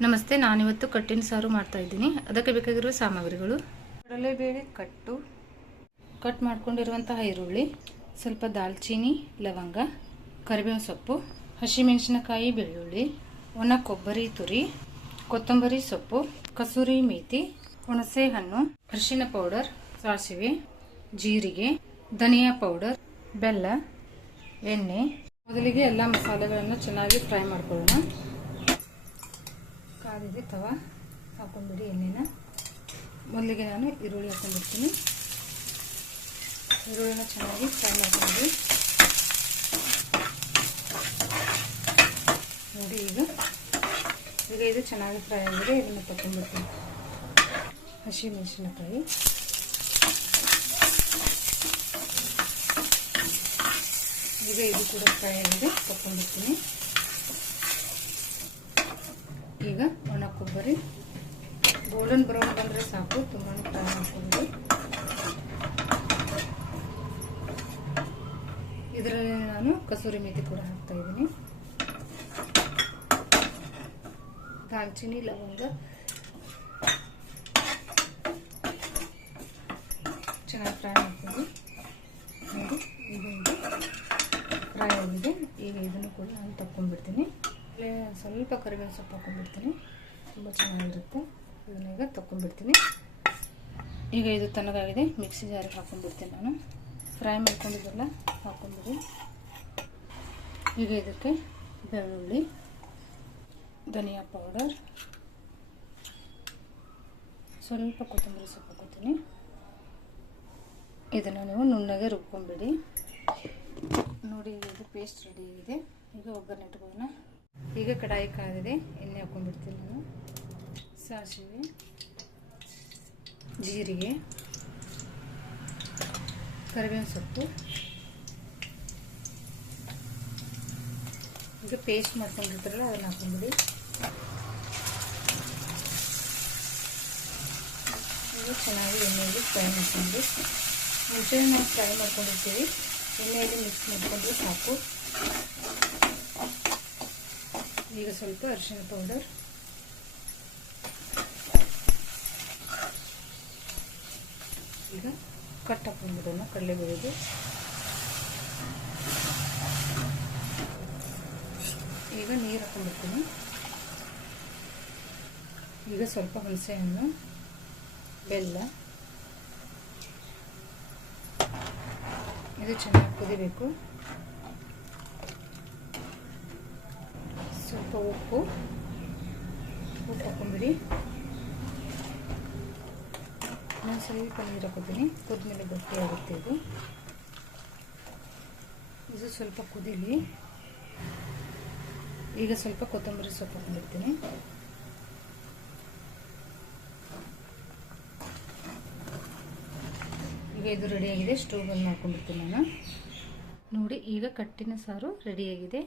ನಮಸ್ತೆ, ನಾನಿವತ್ತು ಕಟ್ಟಿನ ಸಾರು ಮಾಡ್ತಾ ಇದ್ದೀನಿ. ಅದಕ್ಕೆ ಬೇಕಾಗಿರುವ ಸಾಮಗ್ರಿಗಳು. ಕಡಲೆಬೇಳೆ ಕಟ್ಟು, ಕಟ್ ಮಾಡ್ಕೊಂಡಿರುವಂತಹ ಈರುಳ್ಳಿ, ಸ್ವಲ್ಪ ದಾಲ್ಚೀನಿ, ಲವಂಗ ಕರಿಬೇವು ಸೊಪ್ಪು, ಹಸಿಮೆಣಸಿನಕಾಯಿ ಬೆಳ್ಳುಳ್ಳಿ, ಒಣ ಕೊಬ್ಬರಿ ತುರಿ, ಕೊತ್ತಂಬರಿ ಸೊಪ್ಪು, ಕಸೂರಿ ಮೇಥಿ ಹುಣಸೆ ಹಣ್ಣು, ಅರಿಶಿನ ಪೌಡರ್, ಸಾಸಿವೆ, ಜೀರಿಗೆ, ಧನಿಯಾ ಪೌಡರ್, ಬೆಲ್ಲ, ಎಣ್ಣೆ. ಮೊದಲಿಗೆ ಎಲ್ಲ ಮಸಾಲೆಗಳನ್ನು ಚೆನ್ನಾಗಿ ಫ್ರೈ ಮಾಡ್ಕೊಳ್ಳೋಣ. ಕಾದಿದೆ ತವ ಹಾಕೊಂಡ್ಬಿಡಿ ಎಣ್ಣೆನ. ಮೊದಲಿಗೆ ನಾನು ಈರುಳ್ಳಿ ಹಾಕೊಂಡಿರ್ತೀನಿ. ಈರುಳ್ಳಿನ ಚೆನ್ನಾಗಿ ಫ್ರೈ ಮಾಡ್ಕೊಂಡು ನೋಡಿ ಈಗ. ಈಗ ಇದು ಚೆನ್ನಾಗಿ ಫ್ರೈ ಆಗಿದೆ, ಇದನ್ನು ತಗೊಂಡ್ಬಿಡ್ತೀನಿ ಹಸಿ ಮೆಣಸಿನಕಾಯಿ. ಈಗ ಇದು ಕೂಡ ಫ್ರೈ ಆಗಿದೆ ತಗೊಂಡ್ಬಿಡ್ತೀನಿ ಈಗ ಒಣ ಕೊಬ್ಬರಿ. ಗೋಲ್ಡನ್ ಬ್ರೌನ್ ಬಂದರೆ ಸಾಕು ತುಂಬಾ ಫ್ರೈ ಮಾಡ್ಕೊಂಡು. ಇದರಲ್ಲಿ ನಾನು ಕಸೂರಿ ಮೇಥಿ ಕೂಡ ಹಾಕ್ತಾ ಇದ್ದೀನಿ. ದಾಲ್ಚಿನಿ ಲವಂಗ. ಚೆನ್ನಾಗಿ ಫ್ರೈ ಮಾಡ್ಕೊಂಡು. ನೋಡಿ ಇದು ಫ್ರೈ ಆಗಿದೆ. ಈಗ ಇದನ್ನು ಕೂಡ ನಾನು ತಗೊಂಡ್ಬಿಡ್ತೀನಿ ಸ್ವಲ್ಪ ಕರಿಬೇವಿನ ಸೊಪ್ಪು ಹಾಕೊಂಡ್ಬಿಡ್ತೀನಿ. ತುಂಬ ಚೆನ್ನಾಗಿರುತ್ತೆ. ಇದನ್ನೀಗ ತಗೊಂಡ್ಬಿಡ್ತೀನಿ ಈಗ ಇದು ತಣ್ಣಗಾಗಿದೆ. ಮಿಕ್ಸಿ ಜಾರಿಗೆ ಹಾಕೊಂಡ್ಬಿಡ್ತೀನಿ ನಾನು. ಫ್ರೈ ಮಾಡ್ಕೊಂಡಿದ್ದೆಲ್ಲ ಹಾಕೊಂಡ್ಬಿಡಿ. ಈಗ ಇದಕ್ಕೆ ಬೆಳ್ಳುಳ್ಳಿ, ಧನಿಯಾ ಪೌಡರ್ ಸ್ವಲ್ಪ ಕೊತ್ತಂಬರಿ ಸೊಪ್ಪು ಹಾಕೋತೀನಿ ಇದನ್ನು ನೀವು ನುಣ್ಣಗೆ ರುಬ್ಕೊಂಡ್ಬಿಡಿ. ನೋಡಿ, ಇದು ಪೇಸ್ಟ್ ರೆಡಿ ಆಗಿದೆ. ಈಗ ಒಗ್ಗರಣೆ ಇಟ್ಕೊಳ್ಳೋಣ. ಈಗ ಕಡಾಯಿ ಕಾದಿದೆ, ಎಣ್ಣೆ ಹಾಕೊಂಡ್ಬಿಡ್ತೀನಿ ನಾನು. ಸಾಸಿವೆ, ಜೀರಿಗೆ, ಕರಿಬೇವಿನ ಸೊಪ್ಪು. ಈಗ ಪೇಸ್ಟ್ ಮಾಡ್ಕೊಂಡಿರ್ತಾರಲ್ಲ, ಅದನ್ನು ಹಾಕೊಂಡ್ಬಿಡಿ ಈಗ ಚೆನ್ನಾಗಿ ಎಣ್ಣೆಯಲ್ಲಿ ಫ್ರೈ ಮಾಡ್ಕೊಂಡು ಮುಂಚೆ ನಾವು ಫ್ರೈ ಮಾಡ್ಕೊಂಡಿರ್ತೀವಿ. ಎಣ್ಣೆಯಲ್ಲಿ ಮಿಕ್ಸ್ ಮಾಡಿಕೊಂಡ್ರೆ ಸಾಕು. ಈಗ ಸ್ವಲ್ಪ ಅರಿಶಿನ ಪೌಡರ್ ಈಗ ಕಟ್ ಹಾಕೊಂಡ್ಬಿಡೋಣ ಕಡಲೆಬೇಳೆದು ಈಗ ನೀರು ಹಾಕೊಂಡ್ಬಿಡ್ತೀನಿ ಈಗ ಸ್ವಲ್ಪ ಹುಣಸೆ ಹಣ್ಣು ಬೆಲ್ಲ. ಇದು ಚೆನ್ನಾಗಿ ಕುದಿಬೇಕು. ಸ್ವಲ್ಪ ಉಪ್ಪು. ಉಪ್ಪು ಹಾಕೊಂಬಿಡಿ. ನಾನು ಸ್ವಲ್ಪ ನೀರು ಹಾಕೋತೀನಿ. ಕುದ್ಮೇಲೆ ಗಟ್ಟಿ ಆಗುತ್ತೆ ಇದು. ಇದು ಸ್ವಲ್ಪ ಕುದೀಲಿ. ಈಗ ಸ್ವಲ್ಪ ಕೊತ್ತಂಬರಿ ಸೊಪ್ಪು ಹಾಕೊಂಡಿರ್ತೀನಿ. ಈಗ ಇದು ರೆಡಿಯಾಗಿದೆ ಸ್ಟವ್ ಬಂದ್ ಮಾಡ್ಕೊಂಡಿರ್ತೀನಿ ನಾನು. ನೋಡಿ, ಈಗ ಕಟ್ಟಿನ ಸಾರು ರೆಡಿಯಾಗಿದೆ